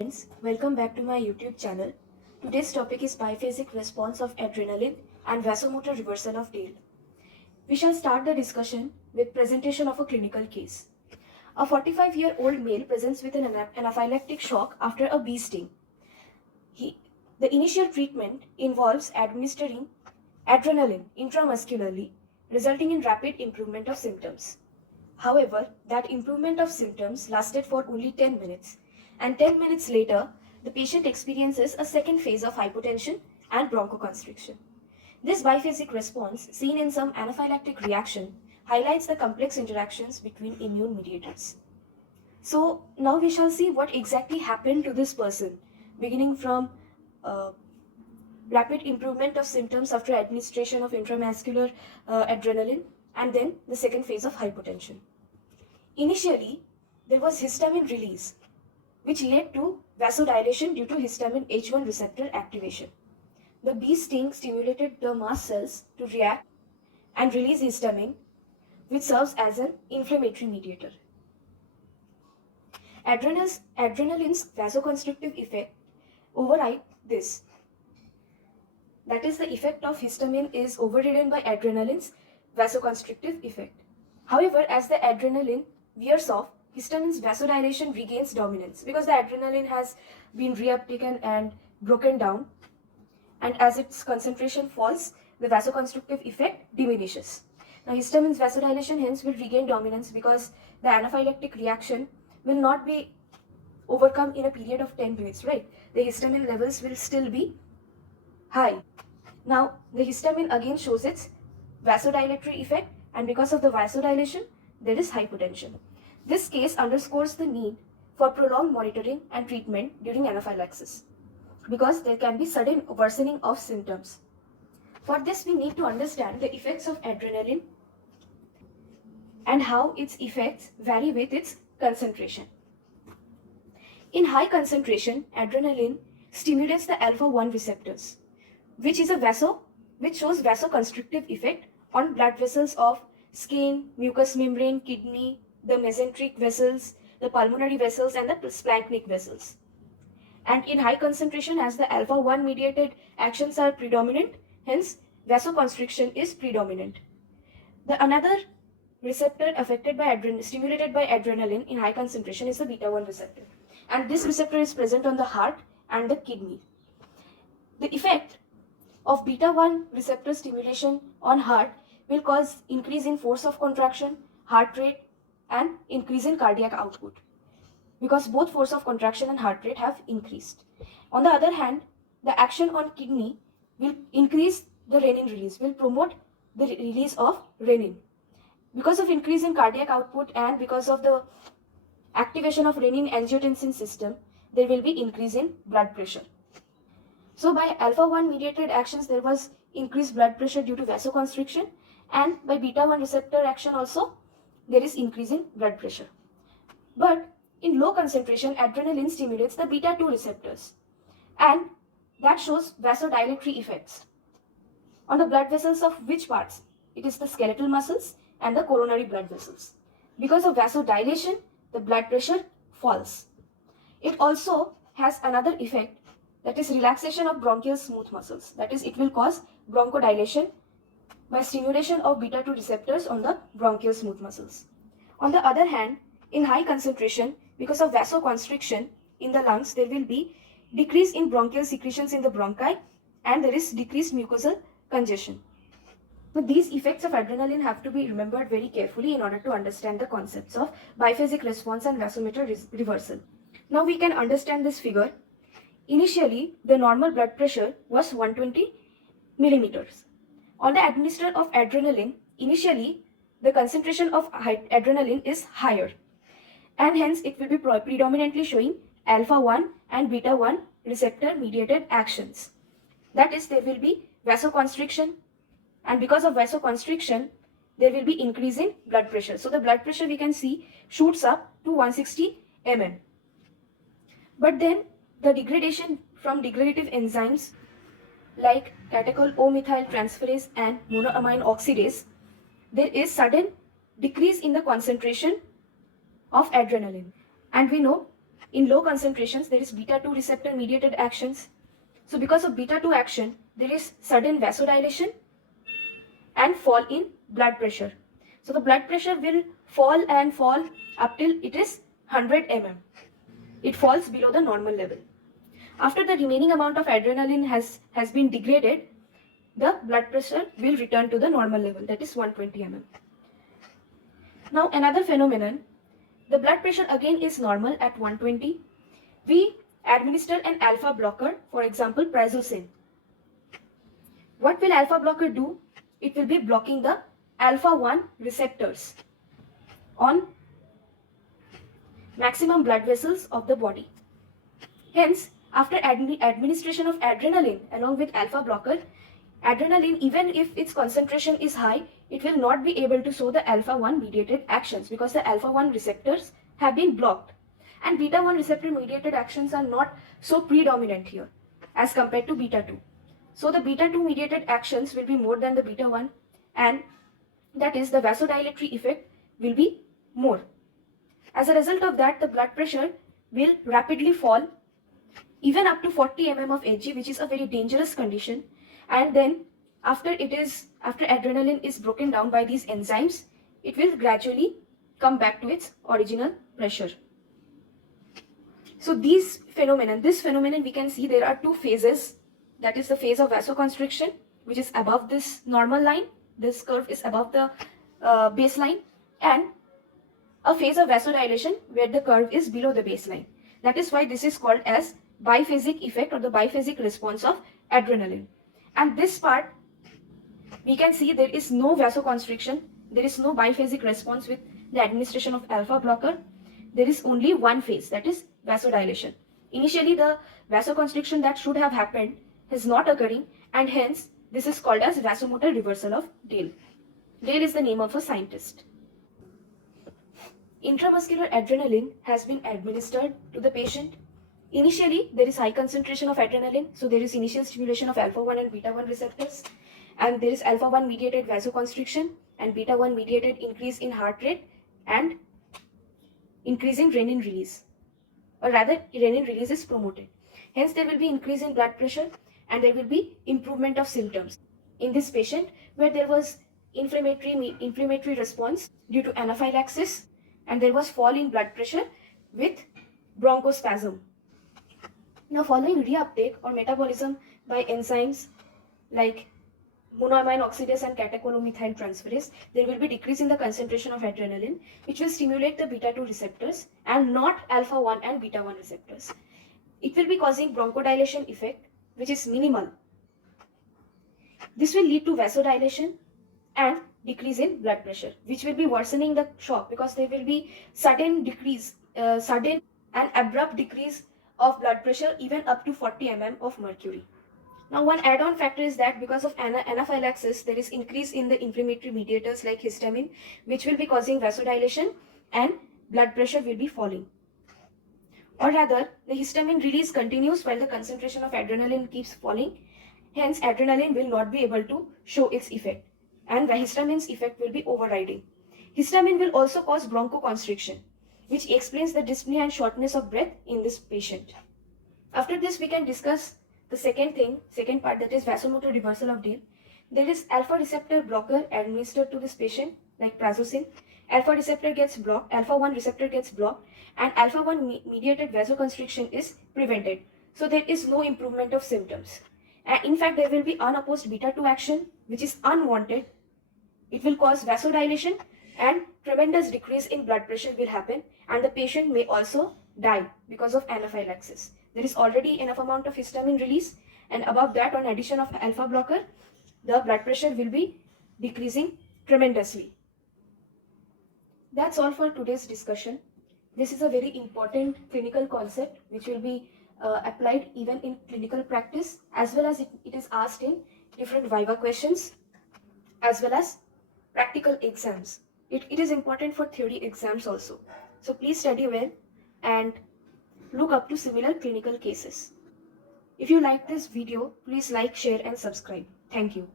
Friends, welcome back to my YouTube channel. Today's topic is biphasic response of adrenaline and vasomotor reversal of tail. We shall start the discussion with presentation of a clinical case. A 45-year-old male presents with an anaphylactic shock after a bee sting. The initial treatment involves administering adrenaline intramuscularly, resulting in rapid improvement of symptoms. However, that improvement of symptoms lasted for only 10 minutes, and 10 minutes later, the patient experiences a second phase of hypotension and bronchoconstriction. This biphasic response, seen in some anaphylactic reaction, highlights the complex interactions between immune mediators. So now we shall see what exactly happened to this person, beginning from rapid improvement of symptoms after administration of intramuscular adrenaline, and then the second phase of hypotension. Initially, there was histamine release, which led to vasodilation due to histamine H1 receptor activation. The bee sting stimulated the mast cells to react and release histamine, which serves as an inflammatory mediator. Adrenaline's vasoconstrictive effect override this. That is, the effect of histamine is overridden by adrenaline's vasoconstrictive effect. However, as the adrenaline wears off, histamine's vasodilation regains dominance because the adrenaline has been reuptaken and broken down, and as its concentration falls, the vasoconstrictive effect diminishes. Now, histamine's vasodilation hence will regain dominance because the anaphylactic reaction will not be overcome in a period of 10 minutes, right? The histamine levels will still be high. Now, the histamine again shows its vasodilatory effect, and because of the vasodilation, there is hypotension. This case underscores the need for prolonged monitoring and treatment during anaphylaxis because there can be sudden worsening of symptoms. For this, we need to understand the effects of adrenaline and how its effects vary with its concentration. In high concentration, adrenaline stimulates the alpha-1 receptors, which shows vasoconstrictive effect on blood vessels of skin, mucous membrane, kidney, the mesenteric vessels, the pulmonary vessels, and the splanchnic vessels. And in high concentration, as the alpha-1 mediated actions are predominant, hence vasoconstriction is predominant. The another receptor stimulated by adrenaline in high concentration is the beta-1 receptor. And this receptor is present on the heart and the kidney. The effect of beta-1 receptor stimulation on heart will cause increase in force of contraction, heart rate, and increase in cardiac output because both force of contraction and heart rate have increased. On the other hand, the action on kidney will increase the renin release, will promote the release of renin. Because of increase in cardiac output and because of the activation of renin-angiotensin system, there will be increase in blood pressure. So by alpha-1 mediated actions, there was increased blood pressure due to vasoconstriction, and by beta-1 receptor action also, there is increase in blood pressure. But in low concentration, adrenaline stimulates the beta-2 receptors, and that shows vasodilatory effects. On the blood vessels of which parts? It is the skeletal muscles and the coronary blood vessels. Because of vasodilation, the blood pressure falls. It also has another effect, that is relaxation of bronchial smooth muscles. That is, it will cause bronchodilation by stimulation of beta-2 receptors on the bronchial smooth muscles. On the other hand, in high concentration, because of vasoconstriction in the lungs, there will be decrease in bronchial secretions in the bronchi, and there is decreased mucosal congestion. But these effects of adrenaline have to be remembered very carefully in order to understand the concepts of biphasic response and vasomotor reversal. Now we can understand this figure. Initially, the normal blood pressure was 120 millimeters. On the administration of adrenaline, initially the concentration of adrenaline is higher, and hence it will be predominantly showing alpha-1 and beta-1 receptor mediated actions. That is, there will be vasoconstriction, and because of vasoconstriction, there will be increase in blood pressure. So the blood pressure, we can see, shoots up to 160 mm. But then the degradation from degradative enzymes like catechol O-methyl transferase and monoamine oxidase, there is sudden decrease in the concentration of adrenaline. And we know In low concentrations, there is beta 2 receptor mediated actions. So because of beta 2 action, there is sudden vasodilation and fall in blood pressure. So the blood pressure will fall and fall up till it is 100 mm. It falls below the normal level. After the remaining amount of adrenaline has been degraded, the blood pressure will return to the normal level, that is 120 mm. Now another phenomenon, the blood pressure again is normal at 120. We administer an alpha blocker, for example prazosin. What will alpha blocker do? It will be blocking the alpha 1 receptors on maximum blood vessels of the body. Hence, after administration of adrenaline along with alpha blocker, adrenaline, even if its concentration is high, it will not be able to show the alpha 1 mediated actions because the alpha 1 receptors have been blocked. And beta 1 receptor mediated actions are not so predominant here as compared to beta 2. So the beta 2 mediated actions will be more than the beta 1, and that is the vasodilatory effect will be more. As a result of that, the blood pressure will rapidly fall even up to 40 mm of Hg, which is a very dangerous condition. And then after adrenaline is broken down by these enzymes, it will gradually come back to its original pressure. So this phenomenon we can see there are two phases. That is the phase of vasoconstriction, which is above this normal line. This curve is above the baseline, and a phase of vasodilation where the curve is below the baseline. That is why this is called as biphasic effect or the biphasic response of adrenaline. And this part, we can see there is no vasoconstriction, there is no biphasic response with the administration of alpha blocker. There is only one phase, that is vasodilation. Initially, the vasoconstriction that should have happened is not occurring, and hence this is called as vasomotor reversal of Dale. Dale is the name of a scientist. Intramuscular adrenaline has been administered to the patient. Initially, there is high concentration of adrenaline, so there is initial stimulation of alpha 1 and beta 1 receptors, and there is alpha 1 mediated vasoconstriction and beta 1 mediated increase in heart rate and increase in renin release, or rather renin release is promoted. Hence there will be increase in blood pressure and there will be improvement of symptoms. In this patient, where there was inflammatory response due to anaphylaxis, and there was fall in blood pressure with bronchospasm. Now following reuptake or metabolism by enzymes like monoamine oxidase and catecholomethyltransferase transferase, there will be decrease in the concentration of adrenaline, which will stimulate the beta 2 receptors and not alpha 1 and beta 1 receptors. It will be causing bronchodilation effect, which is minimal. This will lead to vasodilation and decrease in blood pressure, which will be worsening the shock because there will be sudden and abrupt decrease of blood pressure even up to 40 mm of mercury. Now one add-on factor is that because of anaphylaxis, there is increase in the inflammatory mediators like histamine, which will be causing vasodilation and blood pressure will be falling. Or rather, the histamine release continues while the concentration of adrenaline keeps falling. Hence, adrenaline will not be able to show its effect, and the histamine's effect will be overriding. Histamine will also cause bronchoconstriction, which explains the dyspnea and shortness of breath in this patient. After this, we can discuss the second part, that is vasomotor reversal of Dale. There is alpha receptor blocker administered to this patient like prazosin. Alpha receptor gets blocked, alpha 1 receptor gets blocked, and alpha 1 mediated vasoconstriction is prevented. So there is no improvement of symptoms. And in fact, there will be unopposed beta 2 action, which is unwanted. It will cause vasodilation and tremendous decrease in blood pressure will happen, and the patient may also die because of anaphylaxis. There is already enough amount of histamine release, and above that, on addition of alpha blocker, the blood pressure will be decreasing tremendously. That's all for today's discussion. This is a very important clinical concept which will be applied even in clinical practice, as well as it is asked in different viva questions as well as practical exams. It is important for theory exams also. So please study well and look up to similar clinical cases. If you like this video, please like, share and subscribe. Thank you.